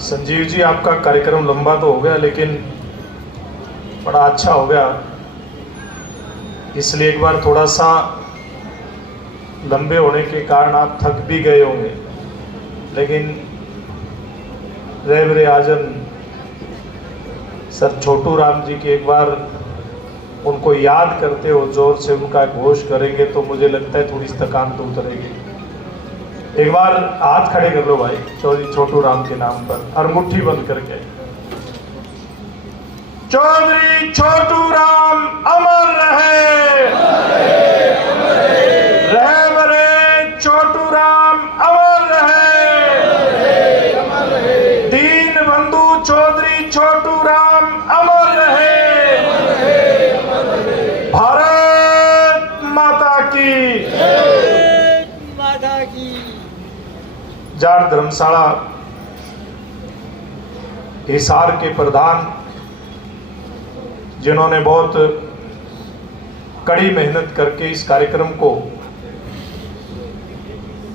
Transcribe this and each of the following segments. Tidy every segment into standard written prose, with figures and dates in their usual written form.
संजीव जी, आपका कार्यक्रम लंबा तो हो गया लेकिन बड़ा अच्छा हो गया, इसलिए एक बार थोड़ा सा लंबे होने के कारण आप थक भी गए होंगे, लेकिन रहबरे आजम सर छोटू राम जी की एक बार उनको याद करते हो, जोर से उनका घोष करेंगे तो मुझे लगता है थोड़ी थकान तो उतरेगी। एक बार हाथ खड़े कर लो भाई, चौधरी छोटू राम के नाम पर और मुट्ठी बंद करके। चौधरी छोटू राम अमर रहे, रहबरे छोटू राम अमर रहे, दीन बंधु चौधरी छोटू राम अमर रहे, भारत माता की, जाट धर्मशाला हिसार के प्रधान, जिन्होंने बहुत कड़ी मेहनत करके इस कार्यक्रम को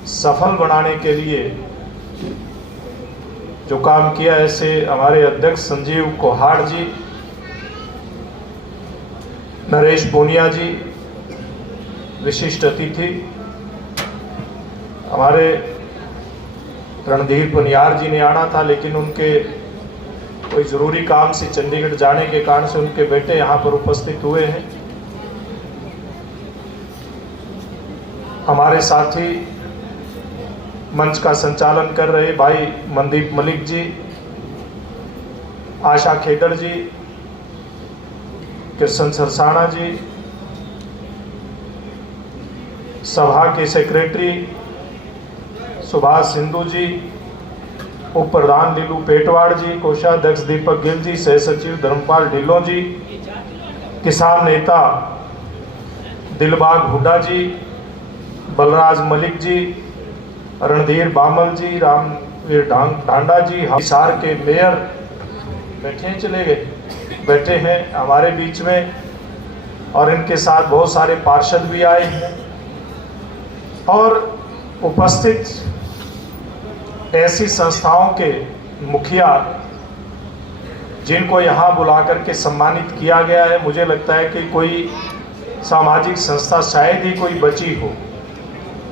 सफल बनाने के लिए जो काम किया, ऐसे हमारे अध्यक्ष संजीव कोहाड़ जी, नरेश पूनिया जी, विशिष्ट अतिथि हमारे रणधीर पनियार जी ने आना था, लेकिन उनके कोई ज़रूरी काम से चंडीगढ़ जाने के कारण से उनके बेटे यहाँ पर उपस्थित हुए हैं। हमारे साथी मंच का संचालन कर रहे भाई मनदीप मलिक जी, आशा खेगड़ जी, कृष्ण सरसाणा जी, सभा के सेक्रेटरी सुभाष सिंधु जी, उप प्रधान लीलू पेटवाड़ जी, कोषाध्यक्ष दीपक गिल जी, सह सचिव धर्मपाल ढिल्लों जी, किसान नेता दिलबाग हुड्डा जी, बलराज मलिक जी, रणधीर बामल जी, रामवीर ढांडा जी, हिसार के मेयर बैठे हैं, चले गए, बैठे हैं हमारे बीच में, और इनके साथ बहुत सारे पार्षद भी आए हैं और उपस्थित ऐसी संस्थाओं के मुखिया जिनको यहाँ बुलाकर के सम्मानित किया गया है। मुझे लगता है कि कोई सामाजिक संस्था शायद ही कोई बची हो,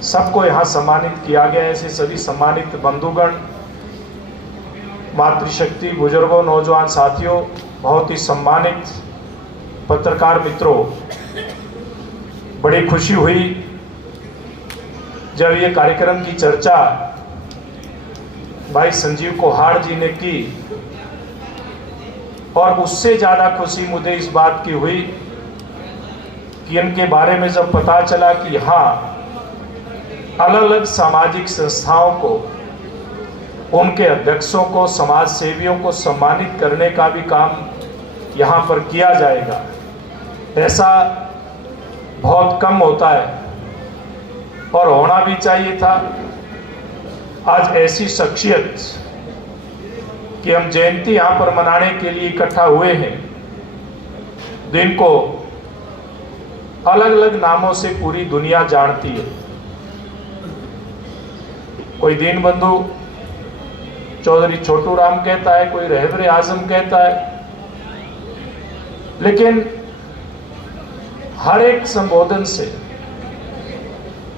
सबको यहाँ सम्मानित किया गया है। ऐसे सभी सम्मानित बंधुगण, मातृशक्ति, बुजुर्गों, नौजवान साथियों, बहुत ही सम्मानित पत्रकार मित्रों, बड़ी खुशी हुई जब ये कार्यक्रम की चर्चा भाई संजीव कोहाड़ जी ने की, और उससे ज़्यादा खुशी मुझे इस बात की हुई कि इनके बारे में जब पता चला कि हाँ, अलग अलग सामाजिक संस्थाओं को, उनके अध्यक्षों को, समाज सेवियों को सम्मानित करने का भी काम यहाँ पर किया जाएगा। ऐसा बहुत कम होता है और होना भी चाहिए था। आज ऐसी शख्सियत कि हम जयंती यहाँ पर मनाने के लिए इकट्ठा हुए हैं, जिनको अलग अलग नामों से पूरी दुनिया जानती है। कोई दीन बंधु चौधरी छोटू राम कहता है, कोई रहबरे आजम कहता है, लेकिन हर एक संबोधन से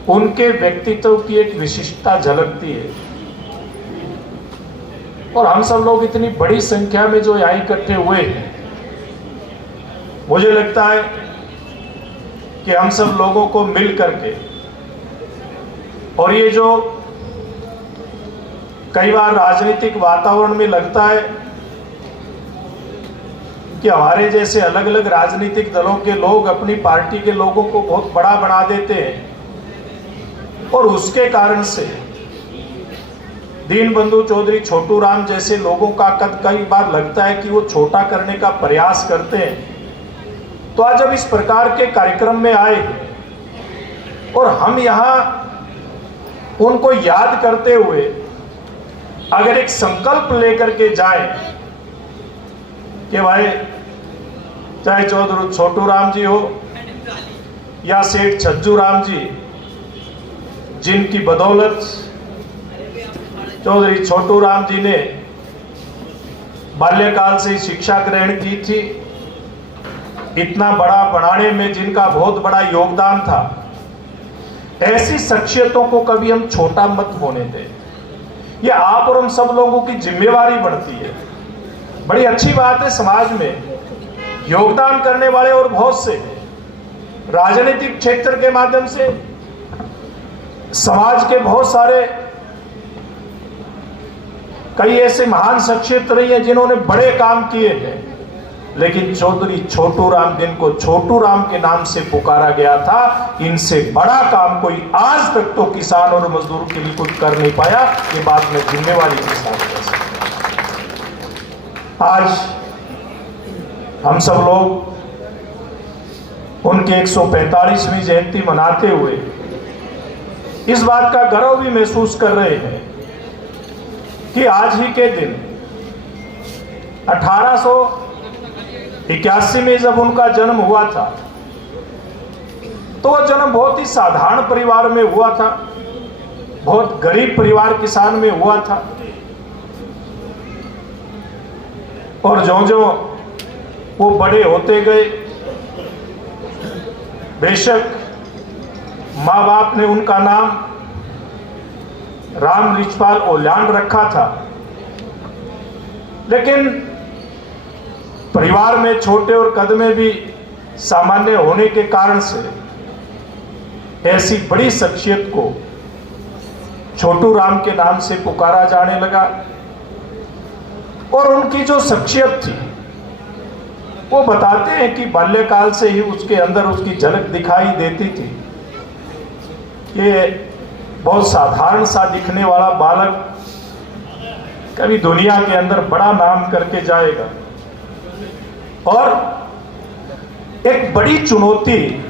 उनके व्यक्तित्व की एक विशिष्टता झलकती है। और हम सब लोग इतनी बड़ी संख्या में जो यहाँ इकट्ठे हुए हैं, मुझे लगता है कि हम सब लोगों को मिल करके, और ये जो कई बार राजनीतिक वातावरण में लगता है कि हमारे जैसे अलग अलग राजनीतिक दलों के लोग अपनी पार्टी के लोगों को बहुत बड़ा बना देते हैं, और उसके कारण से दीन बंधु चौधरी छोटू राम जैसे लोगों का कद कई बार लगता है कि वो छोटा करने का प्रयास करते हैं। तो आज जब इस प्रकार के कार्यक्रम में आए और हम यहाँ उनको याद करते हुए अगर एक संकल्प लेकर के जाए कि भाई चाहे चौधरी छोटू राम जी हो या सेठ छज्जू राम जी, जिनकी बदौलत चौधरी छोटू राम जी ने बाल्यकाल से शिक्षा ग्रहण की थी, इतना बड़ा बनाने में जिनका बहुत बड़ा योगदान था, ऐसी शख्सियतों को कभी हम छोटा मत होने दें। ये आप और हम सब लोगों की जिम्मेवारी बढ़ती है। बड़ी अच्छी बात है, समाज में योगदान करने वाले और बहुत से राजनीतिक क्षेत्र के माध्यम से समाज के बहुत सारे कई ऐसे महान शख्सियत रही है जिन्होंने बड़े काम किए हैं, लेकिन चौधरी छोटू राम, जिनको छोटू राम के नाम से पुकारा गया था, इनसे बड़ा काम कोई आज तक तो किसान और मजदूर के लिए कुछ कर नहीं पाया। ये बात मैं जिम्मेवारी के साथ कह सकता हूं। आज हम सब लोग उनके 145वीं जयंती मनाते हुए इस बात का गर्व भी महसूस कर रहे हैं कि आज ही के दिन 1881 में जब उनका जन्म हुआ था, तो वह जन्म बहुत ही साधारण परिवार में हुआ था, बहुत गरीब परिवार किसान में हुआ था। और जो वो बड़े होते गए, बेशक माँ बाप ने उनका नाम राम रिचपाल ओल्यान रखा था, लेकिन परिवार में छोटे और कद में भी सामान्य होने के कारण से ऐसी बड़ी शख्सियत को छोटू राम के नाम से पुकारा जाने लगा। और उनकी जो शख्सियत थी, वो बताते हैं कि बाल्यकाल से ही उसके अंदर उसकी झलक दिखाई देती थी। ये बहुत साधारण सा दिखने वाला बालक कभी दुनिया के अंदर बड़ा नाम करके जाएगा। और एक बड़ी चुनौती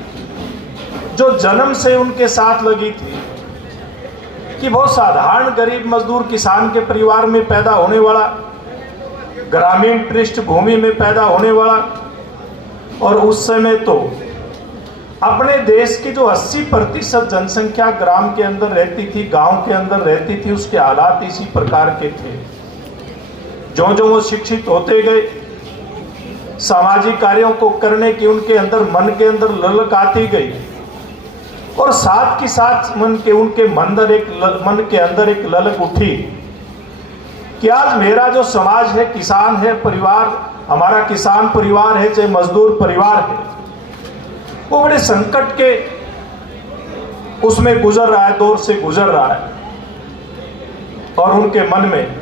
जो जन्म से उनके साथ लगी थी कि बहुत साधारण गरीब मजदूर किसान के परिवार में पैदा होने वाला, ग्रामीण पृष्ठभूमि में पैदा होने वाला, और उस समय तो अपने देश की जो 80% जनसंख्या ग्राम के अंदर रहती थी, गांव के अंदर रहती थी, उसके हालात इसी प्रकार के थे। जो वो शिक्षित होते गए, सामाजिक कार्यों को करने की उनके अंदर मन के अंदर ललक आती गई, और साथ के साथ उनके मन के अंदर एक ललक उठी कि आज मेरा जो समाज है, किसान है, परिवार हमारा किसान परिवार है, चाहे मजदूर परिवार है, वो बड़े संकट के उसमें गुजर रहा है, दौर से गुजर रहा है। और उनके मन में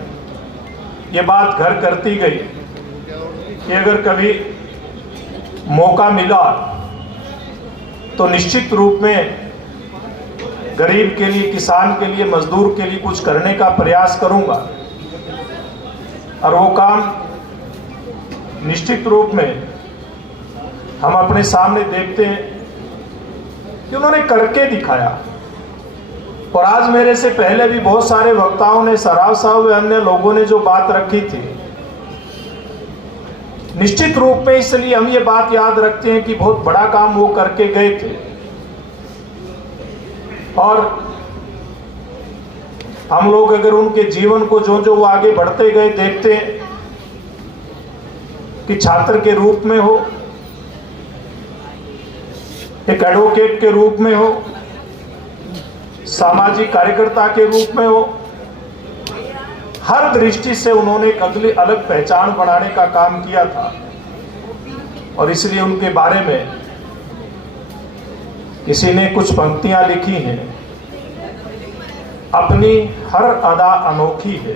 ये बात घर करती गई कि अगर कभी मौका मिला तो निश्चित रूप में गरीब के लिए, किसान के लिए, मजदूर के लिए कुछ करने का प्रयास करूंगा। और वो काम निश्चित रूप में हम अपने सामने देखते हैं कि उन्होंने करके दिखाया। और आज मेरे से पहले भी बहुत सारे वक्ताओं ने, सराव साहब व अन्य लोगों ने जो बात रखी थी, निश्चित रूप में इसलिए हम ये बात याद रखते हैं कि बहुत बड़ा काम वो करके गए थे। और हम लोग अगर उनके जीवन को जो वो आगे बढ़ते गए देखते हैं कि छात्र के रूप में हो, एक एडवोकेट के रूप में हो, सामाजिक कार्यकर्ता के रूप में हो, हर दृष्टि से उन्होंने एक अगली अलग पहचान बनाने का काम किया था। और इसलिए उनके बारे में किसी ने कुछ पंक्तियां लिखी हैं, अपनी हर अदा अनोखी है,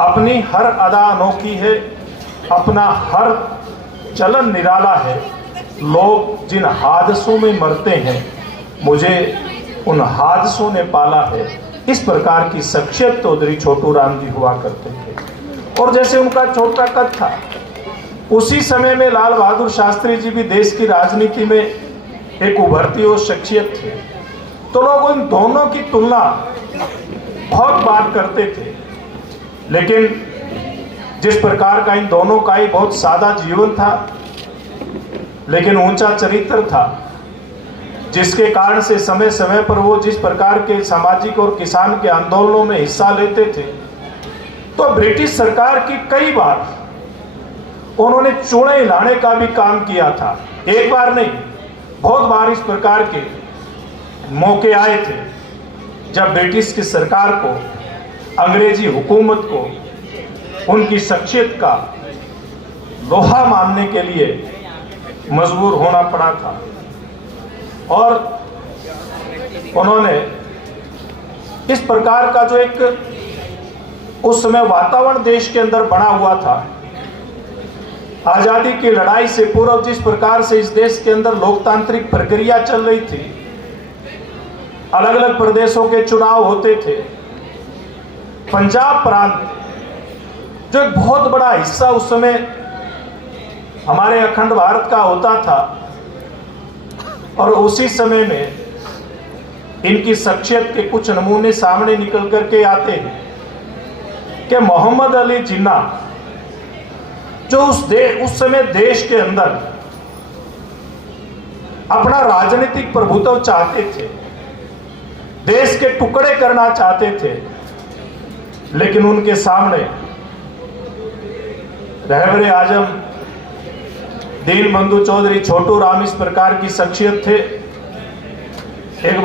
अपनी हर अदा अनोखी है, अपना हर चलन निराला है, लोग जिन हादसों में मरते हैं, मुझे उन हादसों ने पाला है। इस प्रकार की शख्सियत चौधरी छोटू राम जी हुआ करते थे। और जैसे उनका छोटा कद था, उसी समय में लाल बहादुर शास्त्री जी भी देश की राजनीति में एक उभरती हुई शख्सियत थे। तो लोग इन दोनों की तुलना बहुत बार करते थे, लेकिन जिस प्रकार का इन दोनों का ही बहुत सादा जीवन था, लेकिन ऊंचा चरित्र था, जिसके कारण से समय समय पर वो जिस प्रकार के सामाजिक और किसान के आंदोलनों में हिस्सा लेते थे, तो ब्रिटिश सरकार की कई बार उन्होंने चूड़े हिलाने का भी काम किया था। एक बार नहीं, बहुत बार इस प्रकार के मौके आए थे जब ब्रिटिश की सरकार को, अंग्रेजी हुकूमत को उनकी शख्सियत का लोहा मानने के लिए मजबूर होना पड़ा था। और उन्होंने इस प्रकार का जो एक उस समय वातावरण देश के अंदर बना हुआ था, आजादी की लड़ाई से पूर्व जिस प्रकार से इस देश के अंदर लोकतांत्रिक प्रक्रिया चल रही थी, अलग अलग प्रदेशों के चुनाव होते थे, पंजाब प्रांत जो एक बहुत बड़ा हिस्सा उस समय हमारे अखंड भारत का होता था, और उसी समय में इनकी शख्सियत के कुछ नमूने सामने निकल करके आते हैं कि मोहम्मद अली जिन्ना जो उस समय देश के अंदर अपना राजनीतिक प्रभुत्व चाहते थे, देश के टुकड़े करना चाहते थे, लेकिन उनके सामने रहबरे आजम दीन बंधु चौधरी छोटू राम इस प्रकार की शख्सियत थे। एक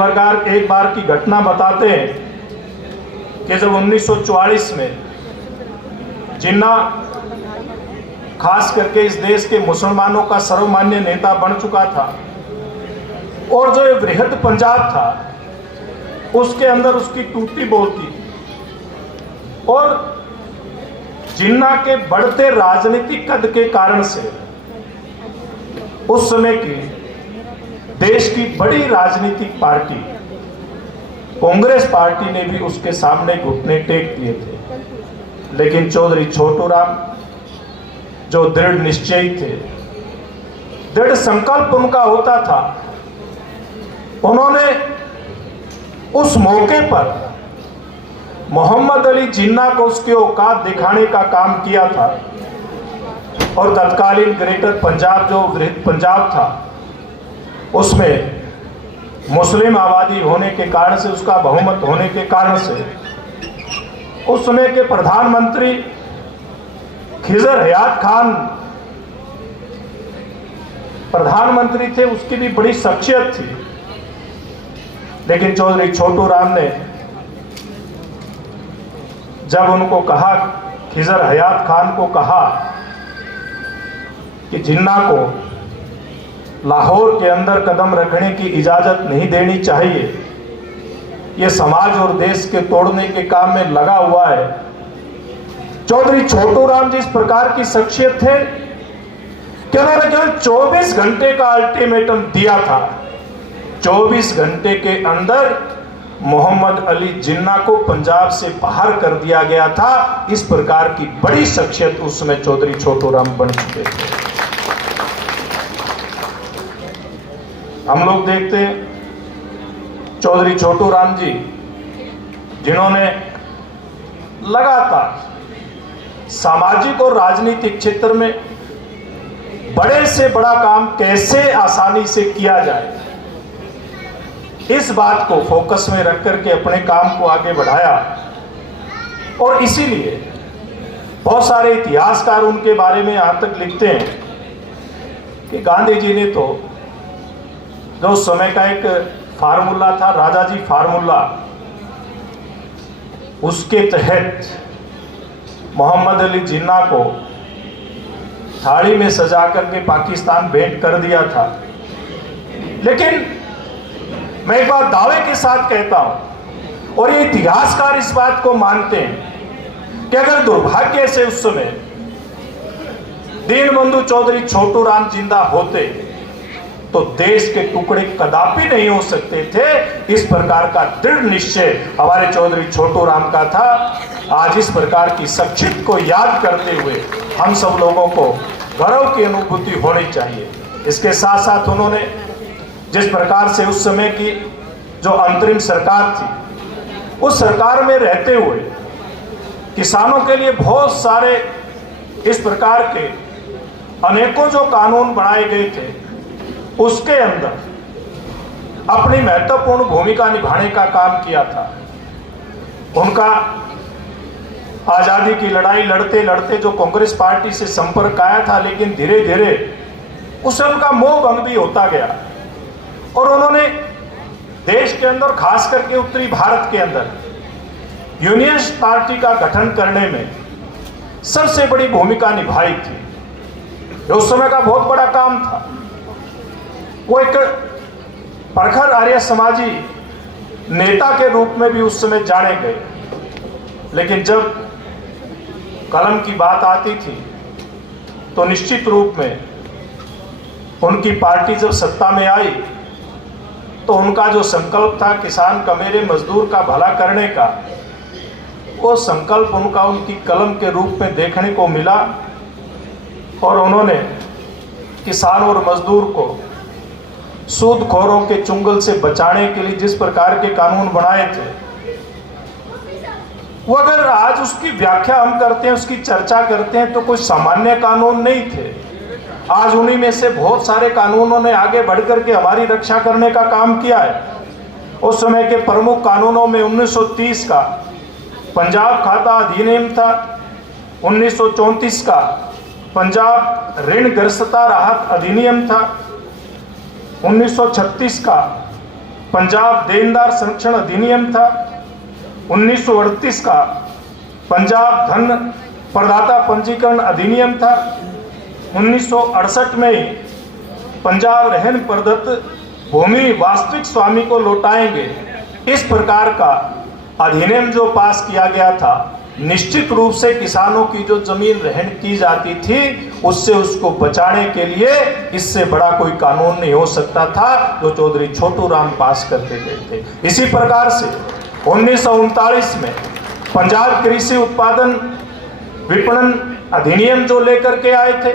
बार की घटना बताते हैं कि जब 1944 में जिन्ना खास करके इस देश के मुसलमानों का सर्वमान्य नेता बन चुका था, और जो बृहद पंजाब था उसके अंदर उसकी टूटी बोलती थी, और जिन्ना के बढ़ते राजनीतिक कद के कारण से उस समय की देश की बड़ी राजनीतिक पार्टी कांग्रेस पार्टी ने भी उसके सामने घुटने टेक दिए थे। लेकिन चौधरी छोटू राम जो दृढ़ निश्चयी थे, दृढ़ संकल्प उनका होता था, उन्होंने उस मौके पर मोहम्मद अली जिन्ना को उसके औकात दिखाने का काम किया था। और तत्कालीन ग्रेटर पंजाब जो पंजाब था उसमें मुस्लिम आबादी होने के कारण से, उसका बहुमत होने के कारण से उस समय के प्रधानमंत्री खिजर हयात खान प्रधानमंत्री थे, उसकी भी बड़ी शख्सियत थी। लेकिन चौधरी छोटू राम ने जब उनको कहा, खिजर हयात खान को कहा कि जिन्ना को लाहौर के अंदर कदम रखने की इजाजत नहीं देनी चाहिए, ये समाज और देश के तोड़ने के काम में लगा हुआ है। चौधरी छोटू राम जी इस प्रकार की शख्सियत थे कि उन्होंने केवल 24 घंटे का अल्टीमेटम दिया था। 24 घंटे के अंदर मोहम्मद अली जिन्ना को पंजाब से बाहर कर दिया गया था। इस प्रकार की बड़ी शख्सियत उस समय चौधरी छोटू राम बन चुके थे। हम लोग देखते हैं चौधरी छोटू राम जी, जिन्होंने लगातार सामाजिक और राजनीतिक क्षेत्र में बड़े से बड़ा काम कैसे आसानी से किया जाए, इस बात को फोकस में रख करके अपने काम को आगे बढ़ाया। और इसीलिए बहुत सारे इतिहासकार उनके बारे में यहां तक लिखते हैं कि गांधी जी ने तो जो उस समय का एक फार्मूला था, राजाजी फार्मूला, उसके तहत मोहम्मद अली जिन्ना को थाली में सजा करके पाकिस्तान भेंट कर दिया था। लेकिन मैं एक बात दावे के साथ कहता हूं, और ये इतिहासकार इस बात को मानते हैं कि अगर दुर्भाग्य से उस समय दीन बंधु चौधरी छोटू राम जिंदा होते तो देश के टुकड़े कदापि नहीं हो सकते थे। इस प्रकार का दृढ़ निश्चय हमारे चौधरी छोटू राम का था। आज इस प्रकार की शख्सियत को याद करते हुए हम सब लोगों को गर्व की अनुभूति होनी चाहिए। इसके साथ साथ उन्होंने जिस प्रकार से उस समय की जो अंतरिम सरकार थी, उस सरकार में रहते हुए किसानों के लिए बहुत सारे इस प्रकार के अनेकों जो कानून बनाए गए थे, उसके अंदर अपनी महत्वपूर्ण भूमिका निभाने का काम किया था। उनका आजादी की लड़ाई लड़ते लड़ते जो कांग्रेस पार्टी से संपर्क आया था, लेकिन धीरे धीरे उससे उनका मोह भंग भी होता गया और उन्होंने देश के अंदर, खास करके उत्तरी भारत के अंदर यूनियनिस्ट पार्टी का गठन करने में सबसे बड़ी भूमिका निभाई थी। ये उस समय का बहुत बड़ा काम था। वो एक प्रखर आर्य समाजी नेता के रूप में भी उस समय जाने गए, लेकिन जब कलम की बात आती थी तो निश्चित रूप में उनकी पार्टी जब सत्ता में आई तो उनका जो संकल्प था किसान का, मेरे मजदूर का भला करने का, वो संकल्प उनका उनकी कलम के रूप में देखने को मिला और उन्होंने किसान और मजदूर को सूदखोरों के चुंगल से बचाने के लिए जिस प्रकार के कानून बनाए थे, वो अगर आज उसकी व्याख्या हम करते हैं, उसकी चर्चा करते हैं, तो कोई सामान्य कानून नहीं थे। आज उन्हीं में से बहुत सारे कानूनों ने आगे बढ़कर के हमारी रक्षा करने का काम किया है। उस समय के प्रमुख कानूनों में 1930 का पंजाब खाता अधिनियम था, 1934 का पंजाब ऋणग्रस्तता राहत अधिनियम था, 1936 का पंजाब देनदार संरक्षण अधिनियम था, 1938 का पंजाब धन प्रदाता पंजीकरण अधिनियम था, 1968 में पंजाब रहन प्रदत्त भूमि वास्तविक स्वामी को लौटाएंगे, इस प्रकार का अधिनियम जो पास किया गया था, निश्चित रूप से किसानों की जो जमीन रहन की जाती थी उससे उसको बचाने के लिए इससे बड़ा कोई कानून नहीं हो सकता था जो चौधरी छोटू राम पास करके गए थे। इसी प्रकार से 1939 में पंजाब कृषि उत्पादन विपणन अधिनियम जो लेकर के आए थे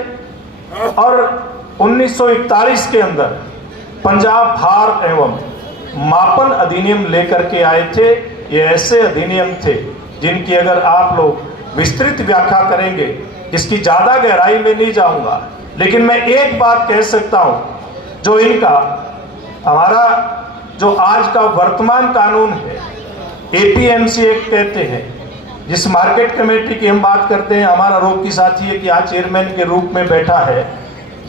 और 1941 के अंदर पंजाब भार एवं मापन अधिनियम लेकर के आए थे। ये ऐसे अधिनियम थे जिनकी अगर आप लोग विस्तृत व्याख्या करेंगे, इसकी ज्यादा गहराई में नहीं जाऊंगा, लेकिन मैं एक बात कह सकता हूं, जो इनका हमारा जो आज का वर्तमान कानून है, एपीएमसी एक्ट कहते हैं, जिस मार्केट कमेटी की हम बात करते हैं, हमारा रोग की साथी है कि आज चेयरमैन के रूप में बैठा है,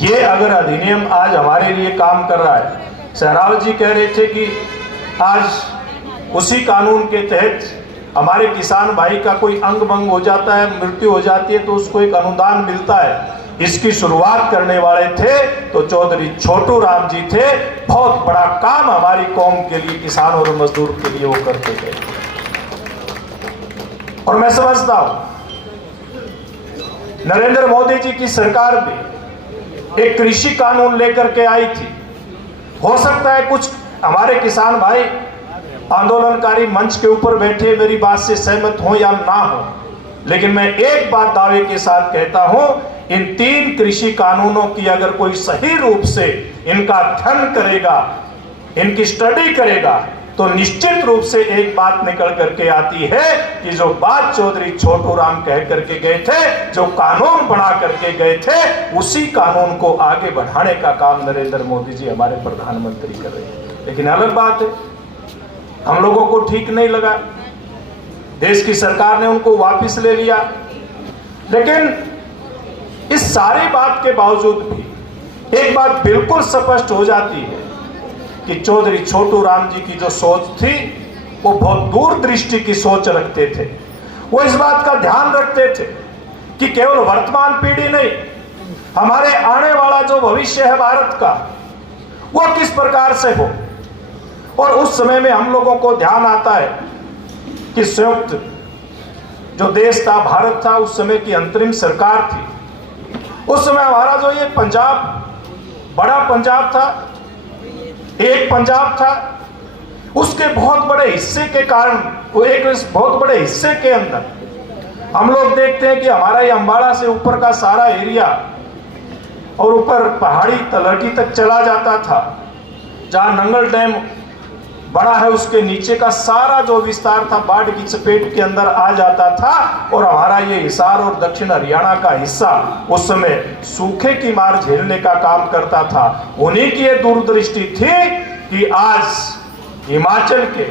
ये अगर अधिनियम आज हमारे लिए काम कर रहा है। सहरावल जी कह रहे थे कि आज उसी कानून के तहत हमारे किसान भाई का कोई अंग भंग हो जाता है, मृत्यु हो जाती है, तो उसको एक अनुदान मिलता है। इसकी शुरुआत करने वाले थे तो चौधरी छोटू राम जी थे। बहुत बड़ा काम हमारी कौम के लिए, किसान और मजदूर के लिए वो करते थे। और मैं समझता हूं नरेंद्र मोदी जी की सरकार भी एक कृषि कानून लेकर के आई थी। हो सकता है कुछ हमारे किसान भाई आंदोलनकारी मंच के ऊपर बैठे मेरी बात से सहमत हो या ना हो, लेकिन मैं एक बात दावे के साथ कहता हूं, इन 3 कृषि कानूनों की अगर कोई सही रूप से इनका अध्ययन करेगा, इनकी स्टडी करेगा, तो निश्चित रूप से एक बात निकल करके आती है कि जो बात चौधरी छोटू राम कह करके गए थे, जो कानून बना करके गए थे, उसी कानून को आगे बढ़ाने का काम नरेंद्र मोदी जी हमारे प्रधानमंत्री कर रहे हैं। लेकिन अलग बात है, हम लोगों को ठीक नहीं लगा, देश की सरकार ने उनको वापस ले लिया। लेकिन इस सारी बात के बावजूद भी एक बात बिल्कुल स्पष्ट हो जाती है कि चौधरी छोटू राम जी की जो सोच थी वो बहुत दूरदृष्टि की सोच रखते थे। वो इस बात का ध्यान रखते थे कि केवल वर्तमान पीढ़ी नहीं, हमारे आने वाला जो भविष्य है भारत का, वो किस प्रकार से हो। और उस समय में हम लोगों को ध्यान आता है कि संयुक्त जो देश था, भारत था, उस समय की अंतरिम सरकार थी। उस समय हमारा जो ये पंजाब, बड़ा पंजाब था, एक पंजाब था, उसके बहुत बड़े हिस्से के कारण, वो एक बहुत बड़े हिस्से के अंदर हम लोग देखते हैं कि हमारा ये अम्बाड़ा से ऊपर का सारा एरिया और ऊपर पहाड़ी तलहटी तक चला जाता था। जहां नंगल डैम बड़ा है उसके नीचे का सारा जो विस्तार था बाढ़ की चपेट के अंदर आ जाता था। और हमारा ये हिसार और दक्षिण हरियाणा का हिस्सा उस समय सूखे की मार झेलने का काम करता था। उन्हीं की ये दूरदृष्टि थी कि आज हिमाचल के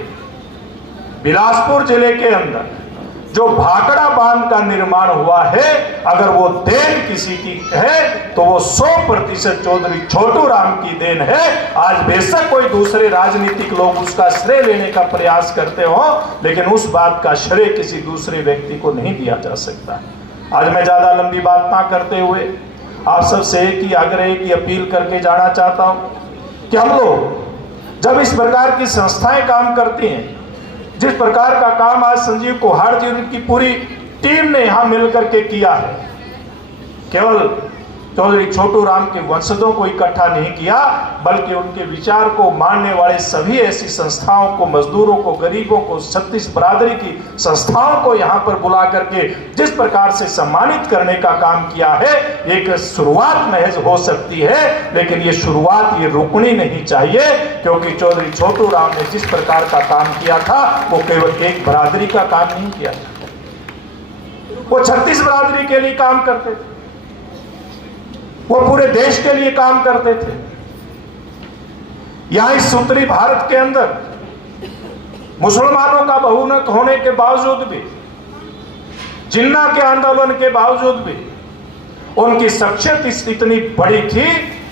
बिलासपुर जिले के अंदर जो भाखड़ा बांध का निर्माण हुआ है, अगर वो देन किसी की है तो वो 100% चौधरी छोटू राम की देन है। आज बेशक कोई दूसरे राजनीतिक लोग उसका श्रेय लेने का प्रयास करते हो, लेकिन उस बात का श्रेय किसी दूसरे व्यक्ति को नहीं दिया जा सकता। आज मैं ज्यादा लंबी बात ना करते हुए आप सबसे एक ही आग्रह, एक ही अपील करके जाना चाहता हूं कि हम लोग जब इस प्रकार की संस्थाएं काम करती हैं, जिस प्रकार का काम आज संजीव कोहाड़ जी की पूरी टीम ने यहां मिलकर के किया है, केवल चौधरी छोटू राम के वंशजों को इकट्ठा नहीं किया, बल्कि उनके विचार को मानने वाले सभी ऐसी संस्थाओं को, मजदूरों को, गरीबों को, 36 बरादरी की संस्थाओं को यहां पर बुला करके जिस प्रकार से सम्मानित करने का काम किया है, एक शुरुआत महज हो सकती है, लेकिन ये शुरुआत ये रुकनी नहीं चाहिए, क्योंकि चौधरी छोटू राम ने जिस प्रकार का काम किया था वो केवल एक बरादरी का काम नहीं किया, वो 36 बरादरी के लिए काम करते थे, वो पूरे देश के लिए काम करते थे। यहां इस उत्तरी भारत के अंदर मुसलमानों का बहुमत होने के बावजूद भी, जिन्ना के आंदोलन के बावजूद भी उनकी शख्सियत इतनी बड़ी थी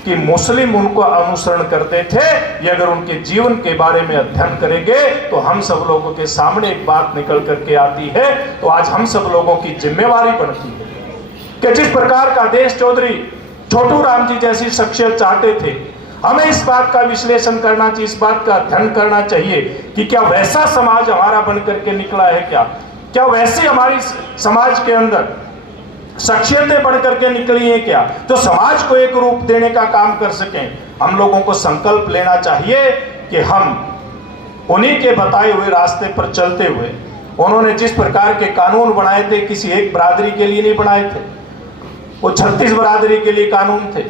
कि मुस्लिम उनको अनुसरण करते थे। ये अगर उनके जीवन के बारे में अध्ययन करेंगे तो हम सब लोगों के सामने एक बात निकल करके आती है। तो आज हम सब लोगों की जिम्मेवारी बनती है कि जिस प्रकार का देश चौधरी छोटू राम जी जैसी शख्सियत चाहते थे, हमें इस बात का विश्लेषण करना चाहिए, इस बात का अध्ययन करना चाहिए कि क्या वैसा समाज हमारा बन करके निकला है, क्या वैसे हमारी समाज के अंदर शख्सियतें बढ़ करके निकली हैं क्या, जो समाज को एक रूप देने का काम कर सकें। हम लोगों को संकल्प लेना चाहिए कि हम उन्हीं के बताए हुए रास्ते पर चलते हुए, उन्होंने जिस प्रकार के कानून बनाए थे किसी एक बरादरी के लिए नहीं बनाए थे, वो 36 बरादरी के लिए कानून थे,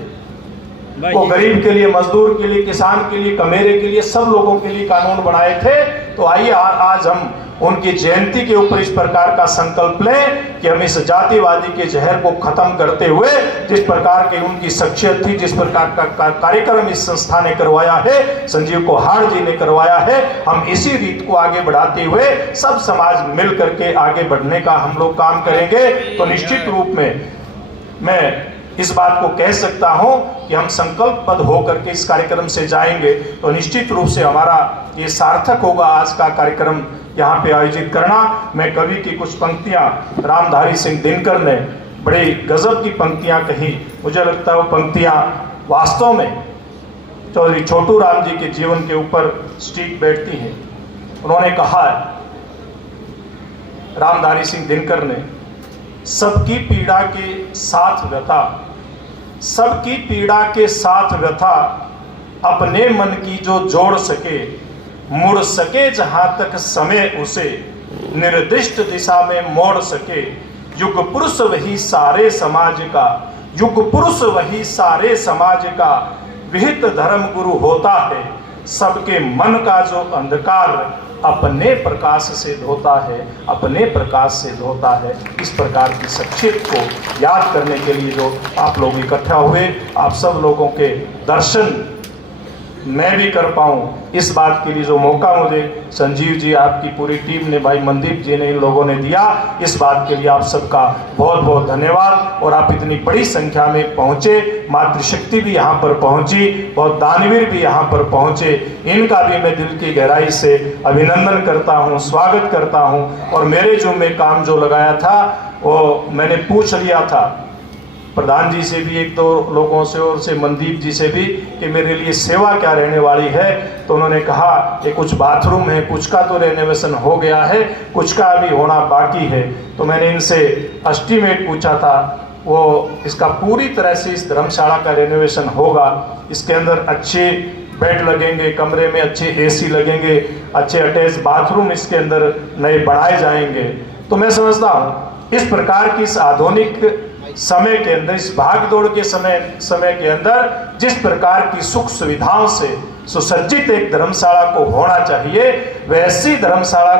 वो गरीब के लिए, मजदूर के लिए, किसान के लिए, कमेरे के लिए, सब लोगों के लिए कानून बनाए थे। तो आइए आज हम उनकी जयंती के ऊपर इस प्रकार का संकल्प लें कि हम इस जातिवादी के जहर को खत्म करते हुए, जिस प्रकार की उनकी शख्सियत थी, जिस प्रकार का कार्यक्रम इस संस्था ने करवाया है, संजीव कोहाड़ जी ने करवाया है, हम इसी रीत को आगे बढ़ाते हुए सब समाज मिल करके आगे बढ़ने का हम लोग काम करेंगे। तो निश्चित रूप में मैं इस बात को कह सकता हूं कि हम संकल्पबद्ध होकर के इस कार्यक्रम से जाएंगे तो निश्चित रूप से हमारा ये सार्थक होगा आज का कार्यक्रम यहाँ पे आयोजित करना। मैं कवि की कुछ पंक्तियां, रामधारी सिंह दिनकर ने बड़ी गजब की पंक्तियां कही, मुझे लगता है वो पंक्तियां वास्तव में चौधरी छोटू राम जी के जीवन के ऊपर स्टीक बैठती हैं। उन्होंने कहा, रामधारी सिंह दिनकर ने, सबकी पीड़ा के साथ व्यथा, सबकी पीड़ा के साथ व्यथा, अपने मन की जो जोड़ सके, मुड़ सके जहां तक समय उसे, निर्दिष्ट दिशा में मोड़ सके, युग पुरुष वही सारे समाज का, युग पुरुष वही सारे समाज का, विहित धर्म गुरु होता है, सबके मन का जो अंधकार अपने प्रकाश से धोता है, अपने प्रकाश से धोता है। इस प्रकार की शख्सियत को याद करने के लिए जो आप लोग इकट्ठा हुए, आप सब लोगों के दर्शन मैं भी कर पाऊँ, इस बात के लिए जो मौका मुझे संजीव जी, आपकी पूरी टीम ने, भाई मनदीप जी ने, इन लोगों ने दिया, इस बात के लिए आप सबका बहुत बहुत धन्यवाद। और आप इतनी बड़ी संख्या में पहुँचे, मातृशक्ति भी यहाँ पर पहुँची, बहुत दानवीर भी यहाँ पर पहुँचे, इनका भी मैं दिल की गहराई से अभिनंदन करता हूँ, स्वागत करता हूँ। और मेरे जो मैं काम जो लगाया था वो मैंने पूछ लिया था प्रधान जी से भी, एक दो लोगों से, और से मनदीप जी से भी, कि मेरे लिए सेवा क्या रहने वाली है। तो उन्होंने कहा कि कुछ बाथरूम है, कुछ का तो रेनोवेशन हो गया है, कुछ का अभी होना बाकी है। तो मैंने इनसे एस्टीमेट पूछा था, वो इसका पूरी तरह से इस धर्मशाला का रेनोवेशन होगा, इसके अंदर अच्छे बेड लगेंगे, कमरे में अच्छे एसी लगेंगे, अच्छे अटैच बाथरूम इसके अंदर नए बनाए जाएंगे। तो मैं समझता हूँ इस प्रकार की इस आधुनिक समय के अंदर, इस भागदौड़ के समय के अंदर जिस प्रकार की सुख सुविधाओं से सुसज्जित एक धर्मशाला को होना चाहिए, वैसी धर्मशाला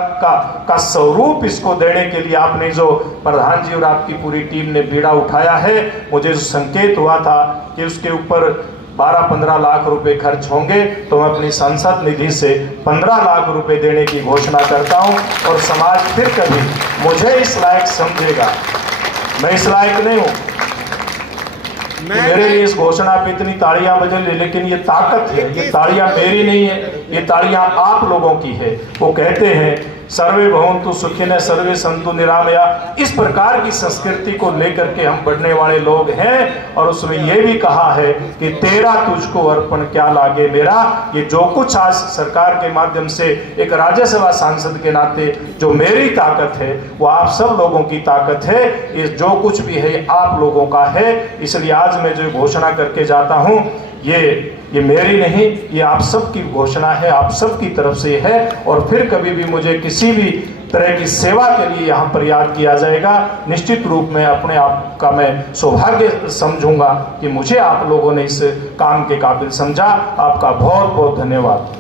का स्वरूप इसको देने के लिए आपने जो प्रधान जी और आपकी पूरी टीम ने बीड़ा उठाया है, मुझे जो संकेत हुआ था कि उसके ऊपर 12-15 लाख रुपए खर्च होंगे तो मैं अपनी संसद निधि से 15 लाख रुपए देने की घोषणा करता हूं। और समाज फिर कभी मुझे इस लायक समझेगा, मैं इस लायक नहीं हूं मेरे लिए इस घोषणा पे इतनी तालियां बजे, लेकिन ये ताकत है, ये तालियां मेरी नहीं है, ये तालियां आप लोगों की है। वो कहते हैं सर्वे भवन्तु सुखिनः सर्वे सन्तु निरामया। इस प्रकार की संस्कृति को लेकर के हम बढ़ने वाले लोग हैं। और उसमें यह भी कहा है कि तेरा तुझको अर्पण क्या लागे मेरा। ये जो कुछ आज सरकार के माध्यम से एक राज्यसभा सांसद के नाते जो मेरी ताकत है वो आप सब लोगों की ताकत है। ये जो कुछ भी है आप लोगों का है। इसलिए आज मैं जो घोषणा करके जाता हूं ये मेरी नहीं, ये आप सब की घोषणा है, आप सब की तरफ से है। और फिर कभी भी मुझे किसी भी तरह की सेवा के लिए यहाँ पर याद किया जाएगा, निश्चित रूप में अपने आप का मैं सौभाग्य समझूंगा कि मुझे आप लोगों ने इस काम के काबिल समझा। आपका बहुत बहुत धन्यवाद।